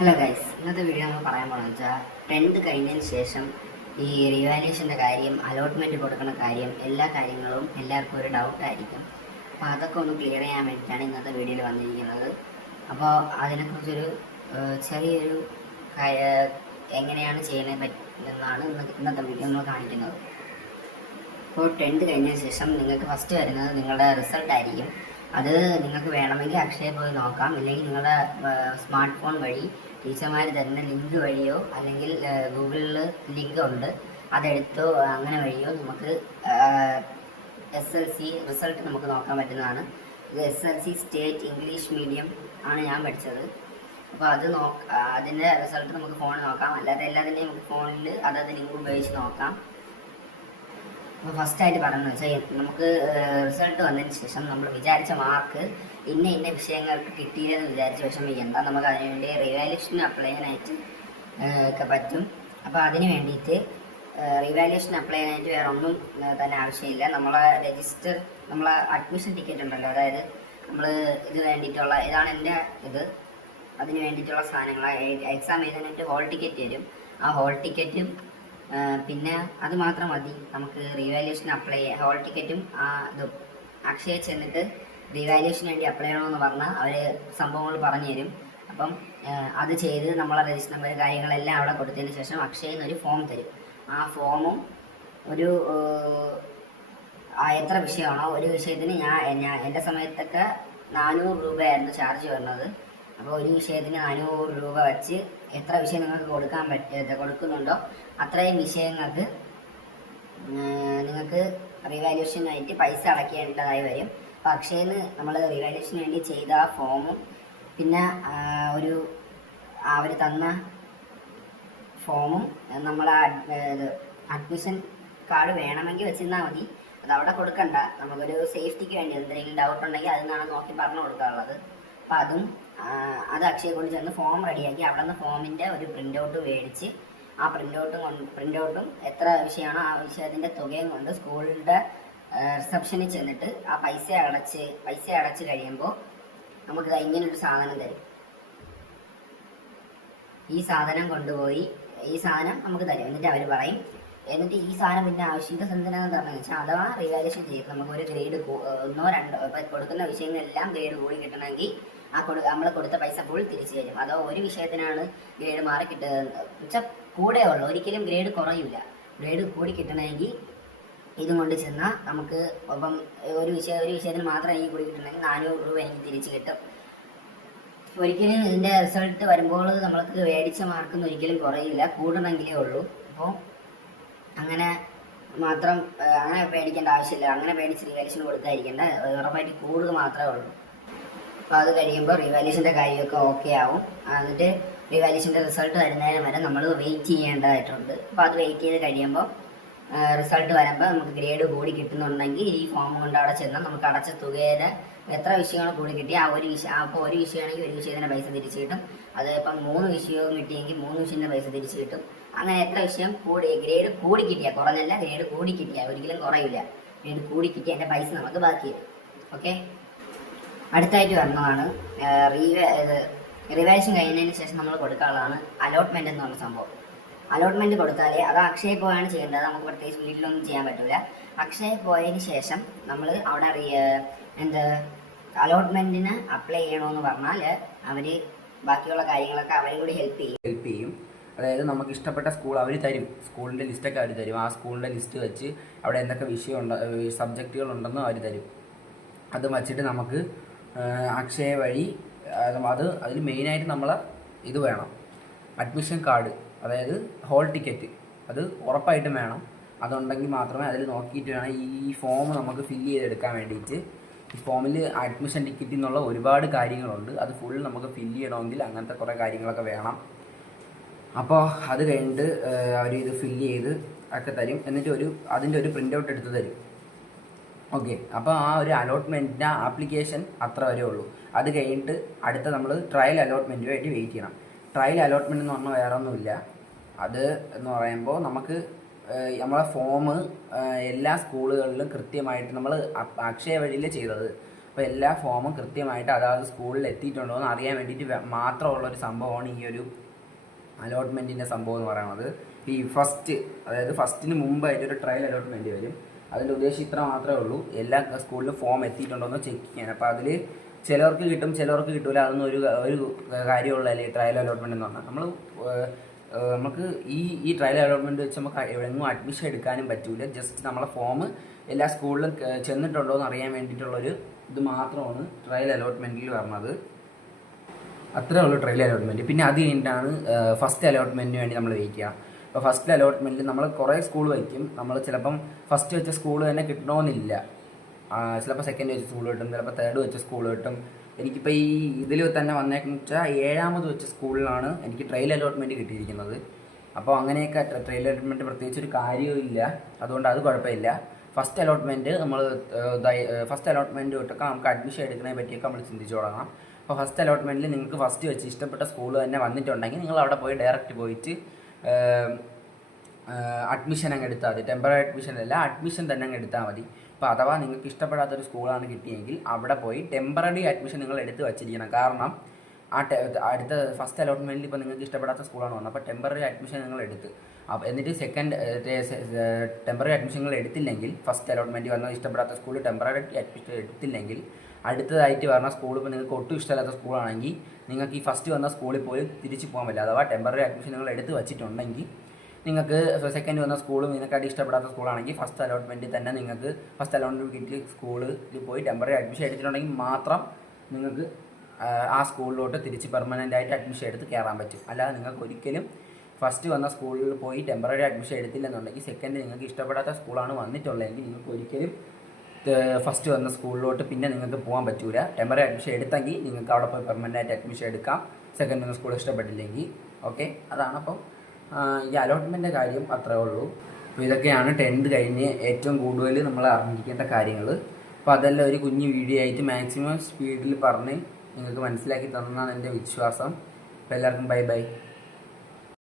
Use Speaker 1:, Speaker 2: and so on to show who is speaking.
Speaker 1: Hello guys ഇന്നത്തെ video നമ്മൾ പറയാൻ പോകുന്നത് വെച്ചാൽ ടെൻത്ത് കഴിഞ്ഞതിന് ശേഷം ഈ റിവാലുവേഷന്റെ കാര്യം അലോട്ട്മെന്റ് കൊടുക്കുന്ന കാര്യം എല്ലാ കാര്യങ്ങളും എല്ലാവർക്കും ഒരു ഡൗട്ടായിരിക്കും അപ്പോൾ അതൊക്കെ ഒന്ന് ക്ലിയർ ചെയ്യാൻ വേണ്ടിയിട്ടാണ് ഇന്നത്തെ വീഡിയോയിൽ വന്നിരിക്കുന്നത്. അപ്പോൾ അതിനെക്കുറിച്ചൊരു ചെറിയൊരു എങ്ങനെയാണ് ചെയ്യുന്നത് പറ്റുന്നതാണ് ഇന്ന് ഇന്നത്തെ വീഡിയോ നമ്മൾ കാണിക്കുന്നത്. അപ്പോൾ ടെൻത്ത് കഴിഞ്ഞതിന് ശേഷം നിങ്ങൾക്ക് ഫസ്റ്റ് വരുന്നത് നിങ്ങളുടെ റിസൾട്ട് ആയിരിക്കും. അത് നിങ്ങൾക്ക് വേണമെങ്കിൽ അക്ഷയ പോയി നോക്കാം. ഇല്ലെങ്കിൽ നിങ്ങളുടെ സ്മാർട്ട് ഫോൺ വഴി ടീച്ചർമാർ തരുന്ന ലിങ്ക് വഴിയോ അല്ലെങ്കിൽ ഗൂഗിളിൽ ലിങ്ക് ഉണ്ട്. അതെടുത്തോ അങ്ങനെ വഴിയോ നമുക്ക് എസ് എൽ സി റിസൾട്ട് നമുക്ക് നോക്കാൻ പറ്റുന്നതാണ്. ഇത് S L C state English medium ആണ് ഞാൻ പഠിച്ചത്. അപ്പോൾ അത് നോ അതിന്റെ റിസൾട്ട് നമുക്ക് ഫോണിൽ നോക്കാം. അല്ലാതെ എല്ലാത്തിന്റെയും നമുക്ക് ഫോണിൽ അതത് ലിങ്ക് ഉപയോഗിച്ച് നോക്കാം. അപ്പോൾ ഫസ്റ്റ് ആയിട്ട് പറയുന്നത് വെച്ചാൽ നമുക്ക് റിസൾട്ട് വന്നതിന് ശേഷം നമ്മൾ വിചാരിച്ച മാർക്ക് ഇന്ന ഇന്ന വിഷയങ്ങൾക്ക് കിട്ടിയില്ലെന്ന് വിചാരിച്ച് വിഷമിക്കണ്ട നമുക്ക് അതിനുവേണ്ടി റിവാലുവേഷൻ അപ്ലൈ ചെയ്യാനായിട്ട് ഒക്കെ പറ്റും. അപ്പോൾ അതിന് വേണ്ടിയിട്ട് റിവാലുവേഷൻ അപ്ലൈ ചെയ്യാനായിട്ട് വേറെ ഒന്നും തന്നെ ആവശ്യമില്ല. നമ്മളെ രജിസ്റ്റർ നമ്മളെ അഡ്മിഷൻ ടിക്കറ്റ് ഉണ്ടല്ലോ. അതായത് നമ്മൾ ഇത് വേണ്ടിയിട്ടുള്ള ഇതാണ് എന്റെ ഇത്. അതിന് വേണ്ടിയിട്ടുള്ള സാധനങ്ങൾ. എക്സാം എഴുതാനായിട്ട് ഹോൾ ടിക്കറ്റ് തരും ആ ഹോൾ ടിക്കറ്റും പിന്നെ അത് മാത്രം മതി. നമുക്ക് റീവാലുവേഷൻ അപ്ലൈ ചെയ്യാം. ഹോൾ ടിക്കറ്റും ഇതും. അക്ഷയ ചെന്നിട്ട് റീവാലുവേഷന് വേണ്ടി അപ്ലൈ ചെയ്യണമെന്ന് പറഞ്ഞാൽ അവർ സംഭവങ്ങൾ പറഞ്ഞു തരും അപ്പം അത് ചെയ്ത് നമ്മളെ രജിസ്റ്റർ നമ്പർ കാര്യങ്ങളെല്ലാം അവിടെ കൊടുത്തതിന് ശേഷം അക്ഷയയിൽ നിന്ന് ഒരു ഫോം തരും. ആ ഫോമും ഒരു എത്ര വിഷയമാണോ ഒരു വിഷയത്തിന് ഞാൻ ഞാൻ എന്റെ സമയത്തൊക്കെ നാനൂറ് രൂപയായിരുന്നു ചാർജ് വരുന്നത്. അപ്പോൾ ഒരു വിഷയത്തിന് നാനൂറ് രൂപ വെച്ച് എത്ര വിഷയം നിങ്ങൾക്ക് കൊടുക്കാൻ പറ്റ കൊടുക്കുന്നുണ്ടോ അത്രയും വിഷയങ്ങൾക്ക് നിങ്ങൾക്ക് റിവാലുവേഷനായിട്ട് പൈസ അടയ്ക്കേണ്ടതായി വരും. അപ്പോൾ നമ്മൾ റിവാലുവേഷന് വേണ്ടി ചെയ്ത ആ ഫോമും പിന്നെ ഒരു അവർ തന്ന ഫോമും നമ്മൾ അഡ്മിഷൻ കാർഡ് വേണമെങ്കിൽ വെച്ചിരുന്നാൽ മതി. അത് അവിടെ കൊടുക്കണ്ട. നമുക്കൊരു സേഫ്റ്റിക്ക് വേണ്ടി എന്തെങ്കിലും ഡൗട്ട് ഉണ്ടെങ്കിൽ അതിൽ നിന്നാണ് നോക്കി പറഞ്ഞു കൊടുക്കാനുള്ളത്. അപ്പം അതും അത് അക്ഷയ കൊണ്ട് ചെന്ന് ഫോം റെഡിയാക്കി അവിടെ നിന്ന് ഫോമിന്റെ ഒരു പ്രിന്റ് ഔട്ട് മേടിച്ച് ആ പ്രിന്റൗട്ടും കൊണ്ട് പ്രിന്റൗട്ടും എത്ര വിഷയമാണോ ആ വിഷയത്തിന്റെ തുകയും കൊണ്ട് സ്കൂളിന്റെ റിസപ്ഷനിൽ ചെന്നിട്ട് ആ പൈസ അടച്ച് പൈസ അടച്ച് കഴിയുമ്പോൾ നമുക്ക് ഇങ്ങനൊരു സാധനം തരും. ഈ സാധനം കൊണ്ടുപോയി ഈ സാധനം നമുക്ക് തരും. എന്നിട്ട് അവർ പറയും എന്നിട്ട് ഈ സാധനം പിന്നെ ആവശ്യത്തെ എന്തിനാന്ന് പറഞ്ഞതെന്ന് വെച്ചാൽ അഥവാ റിവാലേഷൻ ചെയ്ത് നമുക്ക് ഒരു ഗ്രേഡ് ഒന്നോ രണ്ടോ ഇപ്പം കൊടുക്കുന്ന വിഷയങ്ങളെല്ലാം ഗ്രേഡ് കൂടി കിട്ടണമെങ്കിൽ ആ കൊടു നമ്മൾ കൊടുത്ത പൈസ ഫുൾ തിരിച്ചു തരും. അതോ ഒരു വിഷയത്തിനാണ് ഗ്രേഡ് മാറി കിട്ടുന്നത്. വെച്ചാൽ കൂടെ ഉള്ളു. ഒരിക്കലും ഗ്രേഡ് കുറയില്ല ഗ്രേഡ് കൂടി കിട്ടണമെങ്കിൽ ഇതും കൊണ്ട് ചെന്നാൽ നമുക്ക് ഒപ്പം ഒരു വിഷയ ഒരു വിഷയത്തിന് മാത്രം എനിക്ക് കൂടി കിട്ടണമെങ്കിൽ നാനൂറ് രൂപ എനിക്ക് തിരിച്ച് കിട്ടും. ഒരിക്കലും ഇതിന്റെ റിസൾട്ട് വരുമ്പോൾ നമ്മൾക്ക് മേടിച്ച മാർക്കൊന്നും ഒരിക്കലും കുറയില്ല. കൂടണമെങ്കിലേ ഉള്ളൂ. അപ്പോൾ അങ്ങനെ മാത്രം അങ്ങനെ പേടിക്കേണ്ട ആവശ്യമില്ല. അങ്ങനെ പേടിച്ച് റിവേഷൻ കൊടുക്കാതിരിക്കേണ്ട. ഉറപ്പായിട്ട് കൂടുക മാത്രമേ ഉള്ളൂ. അപ്പോൾ അത് കഴിയുമ്പോൾ റിവാലുവേഷന്റെ കാര്യമൊക്കെ ഓക്കെ ആവും. എന്നിട്ട് റിവാലുവേഷന്റെ റിസൾട്ട് വരുന്നതിന് വരെ നമ്മൾ വെയിറ്റ് ചെയ്യേണ്ടതായിട്ടുണ്ട്. അപ്പോൾ അത് വെയിറ്റ് ചെയ്ത് കഴിയുമ്പോൾ റിസൾട്ട് വരുമ്പോൾ നമുക്ക് ഗ്രേഡ് കൂടി കിട്ടുന്നുണ്ടെങ്കിൽ ഈ ഫോം കൊണ്ട് അവിടെ ചെന്നാൽ നമുക്ക് അടച്ച തുകയുടെ എത്ര വിഷയങ്ങൾ കൂടി കിട്ടി ആ ഒരു വിഷയം അപ്പോൾ ഒരു വിഷയമാണെങ്കിൽ ഒരു വിഷയത്തിന്റെ പൈസ തിരിച്ചു കിട്ടും. അത് ഇപ്പം മൂന്ന് വിഷയവും കിട്ടിയെങ്കിൽ മൂന്ന് വിഷയത്തിന്റെ പൈസ തിരിച്ചു കിട്ടും. അങ്ങനെ എത്ര വിഷയം കൂടി ഗ്രേഡ് കൂടി കിട്ടിയ കുറഞ്ഞല്ല ഗ്രേഡ് കൂടി കിട്ടിയ ഒരിക്കലും കുറയില്ല. ഗ്രേഡ് കൂടി കിട്ടിയ എന്റെ പൈസ നമുക്ക് ബാക്കി വരും ഓക്കെ അടുത്തായിട്ട് വരുന്നതാണ് റിവാലുവേഷൻ കഴിഞ്ഞതിന് ശേഷം നമ്മൾ കൊടുക്കാനുള്ളതാണ് അലോട്ട്മെന്റ് എന്ന് പറഞ്ഞ സംഭവം. അലോട്ട്മെന്റ് കൊടുത്താലേ അത് അക്ഷയ പോയാണ് ചെയ്യേണ്ടത്. നമുക്ക് പ്രത്യേകിച്ച് വീട്ടിലൊന്നും ചെയ്യാൻ പറ്റില്ല അക്ഷയ പോയതിന് ശേഷം നമ്മൾ അവിടെ എന്താ അലോട്ട്മെന്റിന് അപ്ലൈ ചെയ്യണമെന്ന് പറഞ്ഞാൽ അവർ ബാക്കിയുള്ള കാര്യങ്ങളൊക്കെ അവരും കൂടി ഹെൽപ്പ് ചെയ്യും.
Speaker 2: ഹെൽപ്പ് ചെയ്യും. അതായത് നമുക്ക് ഇഷ്ടപ്പെട്ട സ്കൂൾ അവർ തരും. സ്കൂളിന്റെ ലിസ്റ്റൊക്കെ അവർ തരും. ആ സ്കൂളിന്റെ ലിസ്റ്റ് വെച്ച് അവിടെ എന്തൊക്കെ വിഷയം ഉണ്ട് സബ്ജക്റ്റുകൾ ഉണ്ടെന്നും അവർ തരും. അത് വച്ചിട്ട് നമുക്ക് അക്ഷയ വഴി അത് അതിൽ മെയിനായിട്ട് നമ്മൾ ഇത് വേണം. അഡ്മിഷൻ കാർഡ് അതായത് ഹോൾ ടിക്കറ്റ് അത് ഉറപ്പായിട്ടും വേണം. അതുണ്ടെങ്കിൽ മാത്രമേ അതിൽ നോക്കിയിട്ട് വേണം ഈ ഫോം നമുക്ക് ഫില്ല് ചെയ്തെടുക്കാൻ വേണ്ടിയിട്ട്. ഈ ഫോമിൽ അഡ്മിഷൻ ടിക്കറ്റ് എന്നുള്ള ഒരുപാട് കാര്യങ്ങളുണ്ട്. അത് ഫുൾ നമുക്ക് ഫില്ല് ചെയ്യണമെങ്കിൽ അങ്ങനത്തെ കുറേ കാര്യങ്ങളൊക്കെ വേണം. അപ്പോൾ അത് കഴിഞ്ഞിട്ട് അവർ ഇത് ഫില്ല് ചെയ്ത് ഒക്കെ തരും. എന്നിട്ട് ഒരു അതിന്റെ ഒരു പ്രിന്റ് ഔട്ട് എടുത്ത് തരും. ഓക്കെ. അപ്പോൾ ആ ഒരു അലോട്ട്മെന്റിന്റെ ആപ്ലിക്കേഷൻ അത്ര വരെ ഉള്ളൂ. അത് കഴിഞ്ഞിട്ട് അടുത്ത നമ്മൾ ട്രയൽ അലോട്ട്മെന്റുമായിട്ട് വെയിറ്റ് ചെയ്യണം. ട്രയൽ അലോട്ട്മെന്റ് എന്ന് പറഞ്ഞാൽ വേറെ ഒന്നുമില്ല അത് എന്ന് പറയുമ്പോൾ നമുക്ക് നമ്മളെ ഫോം എല്ലാ സ്കൂളുകളിലും കൃത്യമായിട്ട് നമ്മൾ അക്ഷയ വഴിയിൽ ചെയ്തത്. അപ്പോൾ എല്ലാ ഫോമും കൃത്യമായിട്ട് അതാത് സ്കൂളിൽ എത്തിയിട്ടുണ്ടോ എന്ന് അറിയാൻ വേണ്ടിയിട്ട് മാത്രമുള്ളൊരു സംഭവമാണ് ഈ ഒരു അലോട്ട്മെന്റിന്റെ സംഭവം എന്ന് പറയുന്നത്. ഈ ഫസ്റ്റ് അതായത് ഫസ്റ്റിന് മുമ്പായിട്ട് ഒരു ട്രയൽ അലോട്ട്മെന്റ് വരും. അതിന്റെ ഉദ്ദേശം ഇത്ര മാത്രമേ ഉള്ളൂ. എല്ലാ സ്കൂളിലും ഫോം എത്തിയിട്ടുണ്ടോ എന്ന് ചെക്ക് ചെയ്യാൻ അപ്പോൾ അതിൽ ചിലവർക്ക് കിട്ടും ചിലവർക്ക് കിട്ടില്ല അതൊന്നും ഒരു ഒരു കാര്യമുള്ളതല്ലേ ട്രയൽ അലോട്ട്മെന്റ് എന്ന് പറഞ്ഞാൽ. നമ്മൾ നമുക്ക് ഈ ഈ ട്രയൽ അലോട്ട്മെന്റ് വെച്ച് നമുക്ക് എവിടെയെങ്കിലും അഡ്മിഷൻ എടുക്കാനും പറ്റില്ല ജസ്റ്റ് നമ്മളെ ഫോം എല്ലാ സ്കൂളിലും ചെന്നിട്ടുണ്ടോ എന്ന് അറിയാൻ വേണ്ടിയിട്ടുള്ളൊരു ഇത് മാത്രമാണ് ട്രയൽ അലോട്ട്മെന്റിൽ പറഞ്ഞത്. അത്രേ ഉള്ളൂ ട്രയൽ അലോട്ട്മെന്റ് പിന്നെ അത് കഴിഞ്ഞിട്ടാണ് ഫസ്റ്റ് അലോട്ട്മെന്റിന് വേണ്ടി നമ്മൾ വെയിറ്റ് അപ്പോൾ ഫസ്റ്റ് അലോട്ട്മെന്റിൽ നമ്മൾ കുറേ സ്കൂൾ വയ്ക്കും. നമ്മൾ ചിലപ്പം ഫസ്റ്റ് വെച്ച സ്കൂൾ തന്നെ കിട്ടണമെന്നില്ല ചിലപ്പോൾ സെക്കൻഡ് വെച്ച സ്കൂൾ കിട്ടും ചിലപ്പോൾ തേർഡ് വെച്ച സ്കൂൾ കിട്ടും. എനിക്കിപ്പോൾ ഈ ഇതിൽ തന്നെ വന്നേക്കെന്ന് വെച്ചാൽ ഏഴാമത് വെച്ച സ്കൂളിലാണ് എനിക്ക് ട്രയൽ അലോട്ട്മെന്റ് കിട്ടിയിരിക്കുന്നത്. അപ്പോൾ അങ്ങനെയൊക്കെ ട്രയൽ അലോട്ട്മെന്റ് പ്രത്യേകിച്ച് ഒരു കാര്യവും ഇല്ല. അതുകൊണ്ട് അത് കുഴപ്പമില്ല. ഫസ്റ്റ് അലോട്ട്മെന്റ് നമ്മൾ ഫസ്റ്റ് അലോട്ട്മെന്റ് തൊട്ടൊക്കെ നമുക്ക് അഡ്മിഷൻ എടുക്കുന്നതിനെ പറ്റിയൊക്കെ നമ്മൾ ചിന്തിച്ചു തുടങ്ങാം. അപ്പോൾ ഫസ്റ്റ് അലോട്ട്മെന്റിൽ നിങ്ങൾക്ക് ഫസ്റ്റ് വെച്ച് ഇഷ്ടപ്പെട്ട സ്കൂൾ തന്നെ വന്നിട്ടുണ്ടെങ്കിൽ നിങ്ങൾ അവിടെ പോയി ഡയറക്റ്റ് പോയിട്ട് അഡ്മിഷൻ അങ്ങ് എടുത്താൽ മതി. ടെമ്പററി അഡ്മിഷൻ അല്ല അഡ്മിഷൻ തന്നെ അങ്ങ് എടുത്താൽ മതി. അപ്പോൾ അഥവാ നിങ്ങൾക്ക് ഇഷ്ടപ്പെടാത്തൊരു സ്കൂളാണ് കിട്ടിയെങ്കിൽ അവിടെ പോയി ടെമ്പററി അഡ്മിഷൻ നിങ്ങൾ എടുത്ത് വച്ചിരിക്കണം. കാരണം ആ അടുത്ത ഫസ്റ്റ് അലോട്ട്മെന്റിൽ ഇപ്പോൾ നിങ്ങൾക്ക് ഇഷ്ടപ്പെടാത്ത സ്കൂളാണ് വന്നത്. അപ്പോൾ ടെമ്പററി അഡ്മിഷൻ നിങ്ങൾ എടുത്ത്. എന്നിട്ട് സെക്കൻഡ് ടെമ്പററി അഡ്മിഷൻ നിങ്ങൾ എടുത്തില്ലെങ്കിൽ ഫസ്റ്റ് അലോട്ട്മെന്റ് വന്ന ഇഷ്ടപ്പെടാത്ത സ്കൂൾ ടെമ്പററി അഡ്മിഷൻ എടുത്തില്ലെങ്കിൽ അടുത്തതായിട്ട് വരുന്ന സ്കൂൾ ഇപ്പോൾ നിങ്ങൾക്ക് ഒട്ടും ഇഷ്ടമില്ലാത്ത സ്കൂളാണെങ്കിൽ നിങ്ങൾക്ക് ഈ ഫസ്റ്റ് വന്ന സ്കൂളിൽ പോയി തിരിച്ച് പോകാൻ പറ്റില്ല. അഥവാ ടെമ്പററി അഡ്മിഷൻ നിങ്ങൾ എടുത്ത് വെച്ചിട്ടുണ്ടെങ്കിൽ നിങ്ങൾക്ക് സെക്കൻഡ് വന്ന സ്കൂളും നിങ്ങൾക്കായിട്ട് ഇഷ്ടപ്പെടാത്ത സ്കൂളാണെങ്കിൽ ഫസ്റ്റ് അലോട്ട്മെന്റിൽ തന്നെ നിങ്ങൾക്ക് ഫസ്റ്റ് അലോട്ട്മെന്റ് കിട്ടിയ സ്കൂളിൽ പോയി ടെമ്പററി അഡ്മിഷൻ എടുത്തിട്ടുണ്ടെങ്കിൽ മാത്രം നിങ്ങൾക്ക് ആ, സ്കൂളിലോട്ട് തിരിച്ച് പെർമനന്റ് ആയിട്ട് അഡ്മിഷൻ എടുത്ത് കയറാൻ പറ്റും. അല്ലാതെ നിങ്ങൾക്ക് ഒരിക്കലും ഫസ്റ്റ് വന്ന സ്കൂളിൽ പോയി ടെമ്പററി അഡ്മിഷൻ എടുത്തില്ലെന്നുണ്ടെങ്കിൽ സെക്കൻഡ് നിങ്ങൾക്ക് ഇഷ്ടപ്പെടാത്ത സ്കൂളാണ് വന്നിട്ടുള്ളതെങ്കിൽ നിങ്ങൾക്ക് ഒരിക്കലും ഫസ്റ്റ് വന്ന സ്കൂളിലോട്ട് പിന്നെ നിങ്ങൾക്ക് പോകാൻ പറ്റൂല. ടെമ്പററി അഡ്മിഷൻ എടുത്തെങ്കിൽ നിങ്ങൾക്ക് അവിടെ പോയി പെർമനന്റ് ആയിട്ട് അഡ്മിഷൻ എടുക്കാം. സെക്കൻഡ് വന്ന സ്കൂൾ ഇഷ്ടപ്പെട്ടില്ലെങ്കിൽ. ഓക്കെ അതാണ് അപ്പം ഈ അലോട്ട്മെന്റിന്റെ കാര്യം അത്രേ ഉള്ളൂ. അപ്പോൾ ഇതൊക്കെയാണ് ടെൻത്ത് കഴിഞ്ഞ് ഏറ്റവും കൂടുതൽ നമ്മൾ അറിഞ്ഞിരിക്കേണ്ട കാര്യങ്ങൾ അപ്പോൾ അതെല്ലാം ഒരു കുഞ്ഞു വീഡിയോ ആയിട്ട് മാക്സിമം സ്പീഡിൽ പറഞ്ഞ് നിങ്ങൾക്ക് മനസ്സിലാക്കി തന്നാണ് എന്റെ വിശ്വാസം. അപ്പോൾ എല്ലാവർക്കും ബൈ ബൈ.